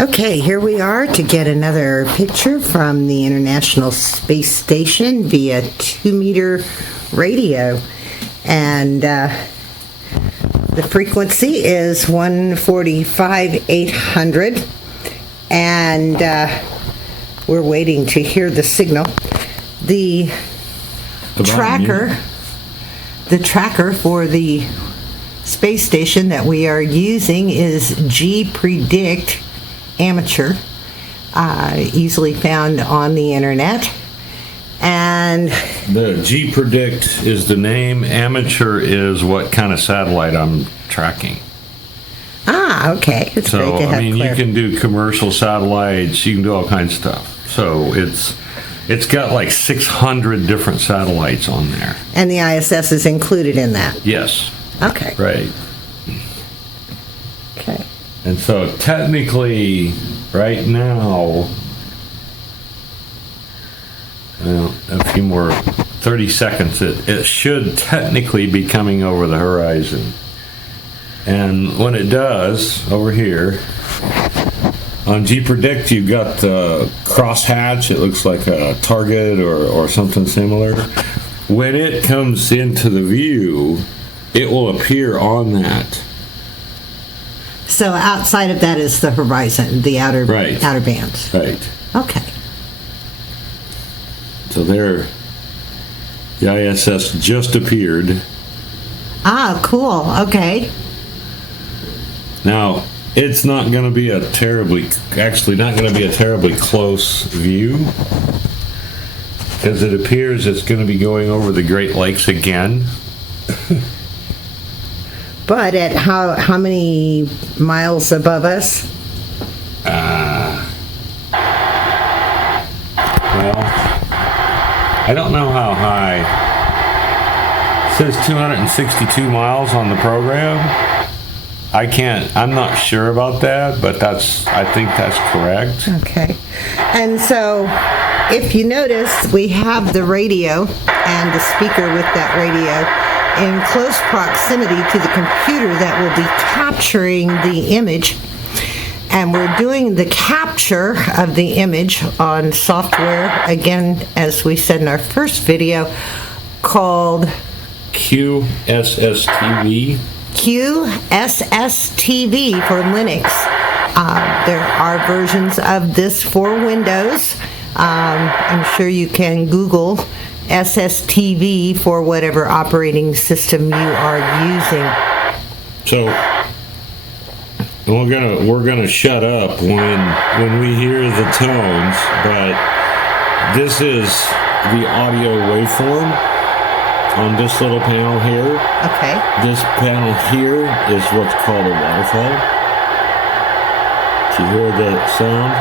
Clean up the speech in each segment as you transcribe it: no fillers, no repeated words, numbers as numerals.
Okay, here we are to get another picture from the International Space Station via 2-meter radio. And the frequency is 145,800. And we're waiting to hear the signal. The tracker for the space station that we are using is G-Predict Amateur, easily found on the internet. And the G-Predict is the name. Amateur is what kind of satellite I'm tracking. Okay. It's so great to have you can do commercial satellites, you can do all kinds of stuff. So it's got like 600 different satellites on there. And the ISS is included in that? Yes. Okay. Right. Okay. And so technically, right now, a few more, 30 seconds, it should technically be coming over the horizon. And when it does, over here, on G-Predict, you've got the crosshatch. It looks like a target or something similar. When it comes into the view, it will appear on that. So outside of that is the horizon, the outer bands. Right. Okay. So there, the ISS just appeared. Cool. Okay. Now, it's not going to be a terribly close view, because it appears it's going to be going over the Great Lakes again. But at how many miles above us? Well, I don't know how high. It says 262 miles on the program. I'm not sure about that, but I think that's correct. Okay. And so, if you notice, we have the radio and the speaker with that radio in close proximity to the computer that will be capturing the image. And we're doing the capture of the image on software, again, as we said in our first video, called QSSTV. QSSTV for Linux. There are versions of this for Windows. I'm sure you can Google SSTV for whatever operating system you are using. So we're gonna shut up when we hear the tones, but this is the audio waveform on this little panel here. Okay. This panel here is what's called a waterfall. Do you hear the sound?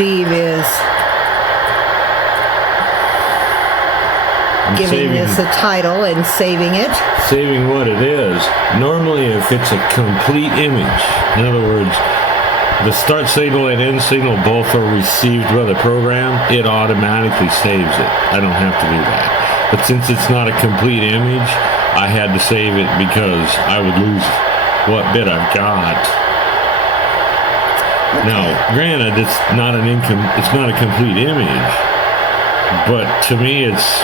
Steve is giving this a title and saving it. Saving what it is. Normally, if it's a complete image, in other words, the start signal and end signal both are received by the program, it automatically saves it. I don't have to do that. But since it's not a complete image, I had to save it because I would lose what bit I've got. Now, granted, it's not a complete image, but to me, it's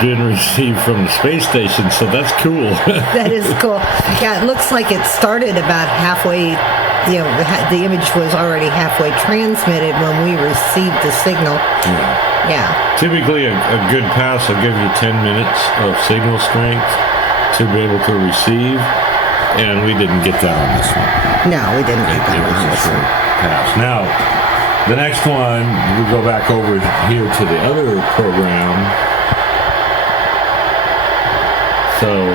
been received from the space station, so that's cool. That is cool. Yeah, it looks like it started about halfway. The image was already halfway transmitted when we received the signal. Yeah. Typically, a good pass will give you 10 minutes of signal strength to be able to receive, and we didn't get that on this one. No, we didn't get that on this one. Pass. Now, the next one, we go back over here to the other program. So,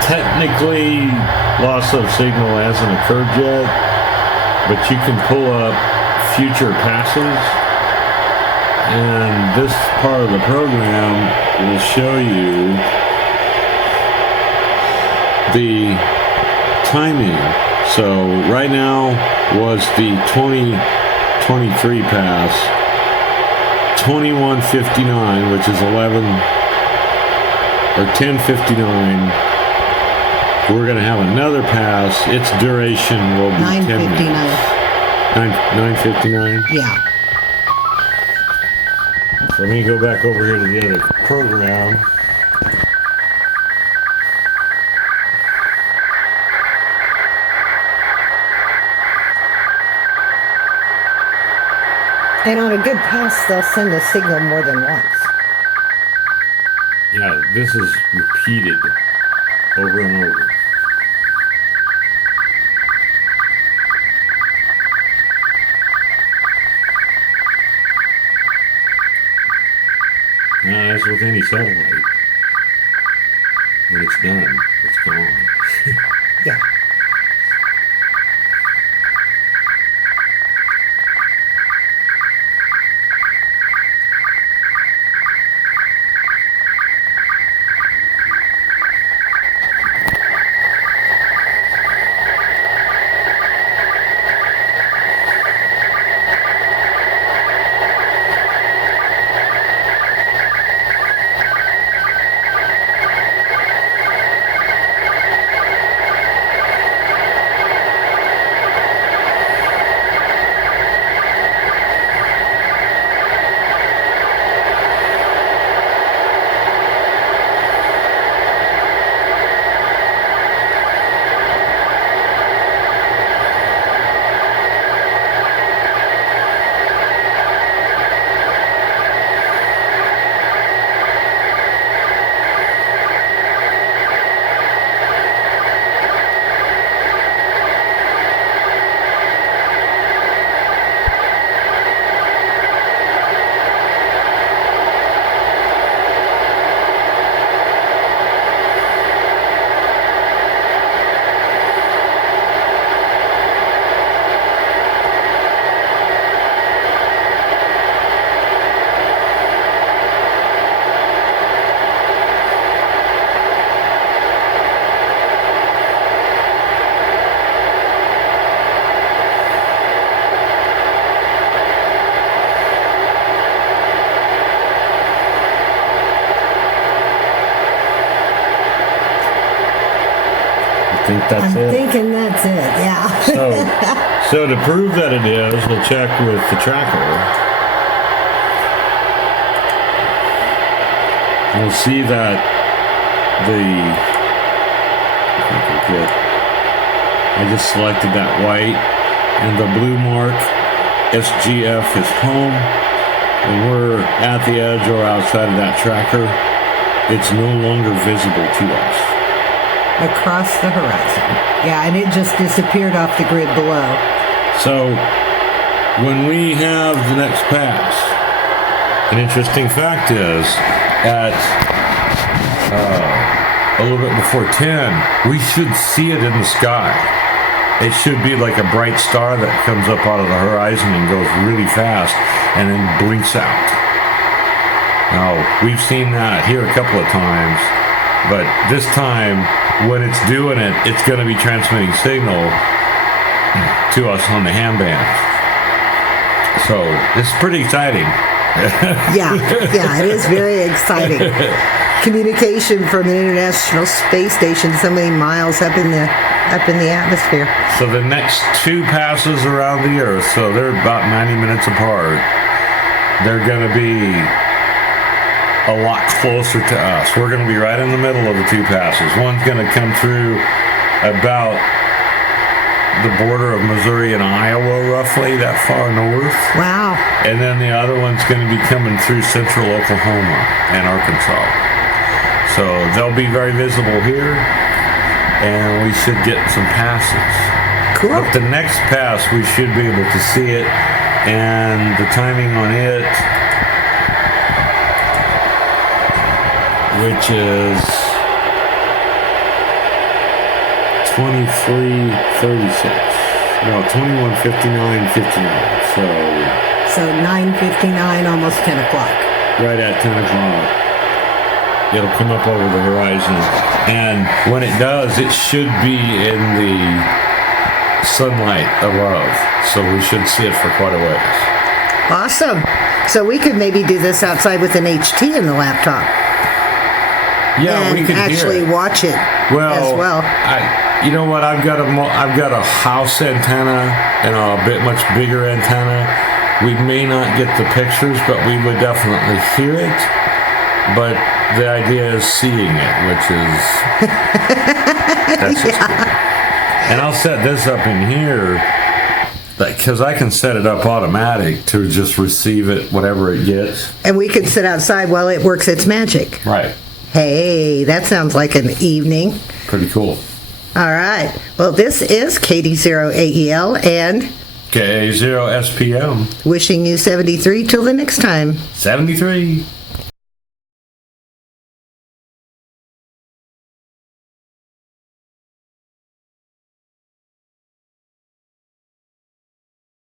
technically, loss of signal hasn't occurred yet, but you can pull up future passes, and this part of the program will show you the timing. So right now was the 2023 pass, 21:59, which is 10:59. We're going to have another pass. Its duration will be 10 minutes. 9:59? Yeah. So let me go back over here to the other program. And on a good pass, they'll send a signal more than once. Yeah, this is repeated over and over. Now, as with any satellite, when it's done, it's gone. Yeah. think that's I'm it. thinking that's it, yeah. So to prove that it is, we'll check with the tracker. We'll see that I just selected that white and the blue mark, SGF is home. When we're at the edge or outside of that tracker, it's no longer visible to us. Across the horizon. Yeah, and it just disappeared off the grid below. So when we have the next pass, an interesting fact is at a little bit before 10, we should see it in the sky. it should be like a bright star that comes up out of the horizon and goes really fast and then blinks out. Now, we've seen that here a couple of times, but this time when it's doing it, it's going to be transmitting signal to us on the ham band. So it's pretty exciting. Yeah, it is very exciting. Communication from the International Space Station so many miles up in the atmosphere. So the next 2 passes around the Earth, so they're about 90 minutes apart, they're going to be a lot closer to us. We're going to be right in the middle of the 2 passes. One's going to come through about the border of Missouri and Iowa, roughly, that far north. Wow. And then the other one's going to be coming through central Oklahoma and Arkansas. So they'll be very visible here, and we should get some passes. Cool. But the next pass, we should be able to see it, and the timing on it, which is 23:36. No, 21:59:59. So 9:59, almost 10 o'clock. Right at 10 o'clock. It'll come up over the horizon. And when it does, it should be in the sunlight above. So we should see it for quite a ways. Awesome. So we could maybe do this outside with an HT in the laptop. Yeah, and we could actually watch it as well. You know what? I've got a house antenna and a bit much bigger antenna. We may not get the pictures, but we would definitely hear it. But the idea is seeing it, which is that's just cool. And I'll set this up in here because I can set it up automatic to just receive it, whatever it gets. And we can sit outside while it works its magic. Right. Hey, that sounds like an evening. Pretty cool. All right. Well, this is KD0AEL and K0SPM. wishing you 73 till the next time. 73.